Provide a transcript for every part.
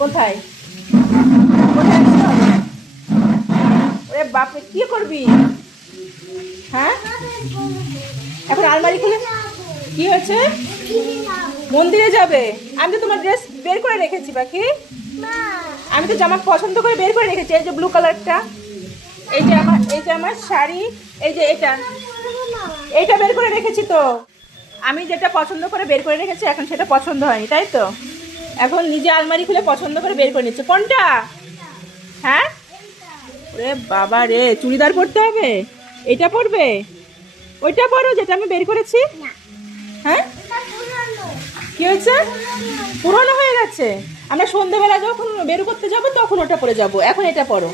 কোথায় কোথায় আসতে হবে? ওরে বাপরে, কি করবি? হ্যাঁ, এখন আলমারি খুলে কি হয়েছে? মন্দিরে যাবে? আমি তো তোমার ড্রেস বের করে রেখেছি পাখি। আমি তো জামা পছন্দ করে বের করে রেখেছি। এই যে ব্লু কালারটা, এই যে আমার শাড়ি, এই যে এইটা বের করে রেখেছি তো। আমি যেটা পছন্দ করে বের করে রেখেছি, এখন সেটা পছন্দ হয়নি, তাই তো? এখন নিজে আলমারি খুলে পছন্দ করে বের করে নিচ্ছে। কোনটা? হ্যাঁ, ওরে বাবা রে, চুড়িদার পরতে হবে? এটা পরবে? ওইটা পরো যেটা আমি বের করেছি। হ্যাঁ, কি হয়েছে? পুরনো হয়ে গেছে। আমরা সন্ধ্যেবেলা যখন বের করতে যাব তখন ওটা পরে যাব। এখন এটা পরো।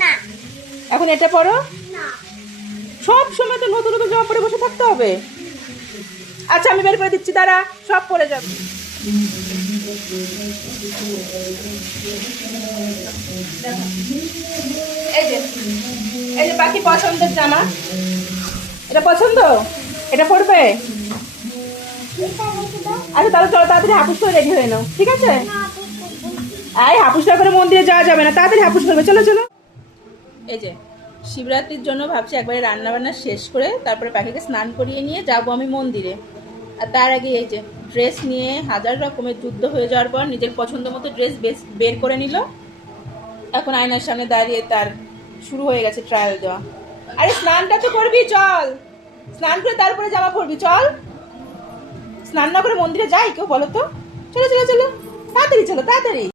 এখন এটা পরো। সব সময় তো নতুন নতুন জামা পরে বসে থাকতে হবে? আচ্ছা, আমি বের করে দিচ্ছি, দাঁড়া। সব পরে যাবে। এই যে, এই যে বাকি পছন্দের জামা। এটা পছন্দ? এটা পরবে? আচ্ছা, তাহলে চলো তাড়াতাড়ি হাপুস করে রেডি হয়ে নাও, ঠিক আছে? এই হাপুসটা করে মন্দিরে যাওয়া যাবে না, তাড়াতাড়ি হাপুস করবে, চলো চলো। এই যে শিবরাত্রির জন্য ভাবছি একবারে রান্না বান্না শেষ করে তারপরে পাখিকে স্নান করিয়ে নিয়ে যাব আমি মন্দিরে। আর তার আগে এই যে ড্রেস নিয়ে হাজার রকমের যুদ্ধ হয়ে যাওয়ার পর নিজের পছন্দ মতো ড্রেস বের করে নিল। এখন আয়নার সামনে দাঁড়িয়ে তার শুরু হয়ে গেছে ট্রায়াল দেওয়া। আরে স্নানটা তো করবি, চল। স্নান করে তারপরে জামা পরবি, চল। স্নান না করে মন্দিরে যাই কেউ, বলো তো? চলো চলো চলো, তাড়াতাড়ি চলো, তাড়াতাড়ি।